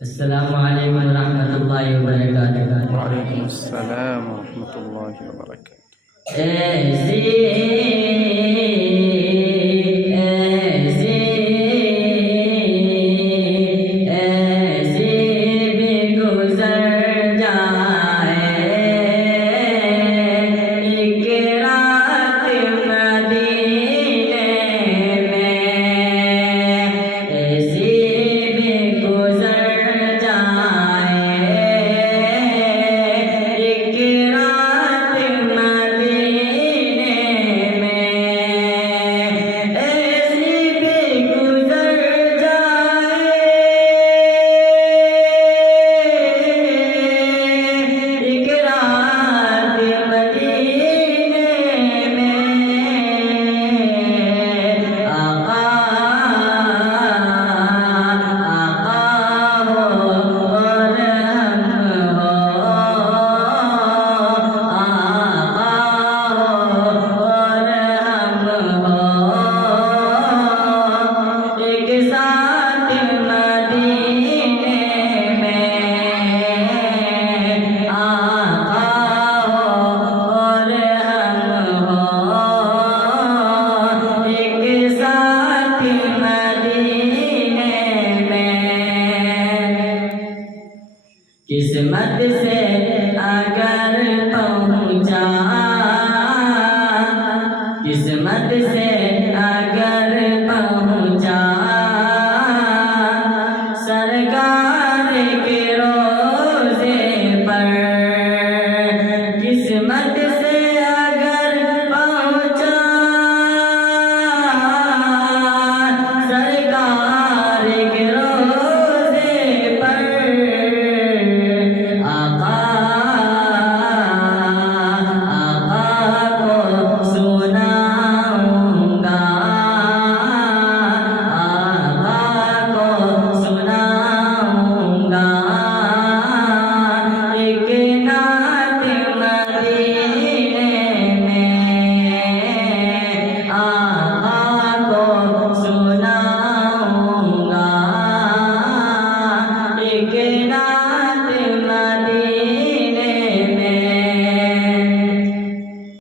अस्सलामुअलैकुम रहमतुल्लाहि व बरकातुहू। वालेकुम अस्सलाम व रहमतुल्लाहि व बरकातुहू। ऐसी ऐसी भी गुजर जाए एक रात मदीने में, ऐसी भी गुजर जाए एक रात मदीने में, ऐसी भी गुजर जाए एक रात मदीने में। आका आका हो और हम हो, आका हो और हम हो, एक साथ मदीने में। आका हो और हम हो, एक साथ मदीने में। किस्मत से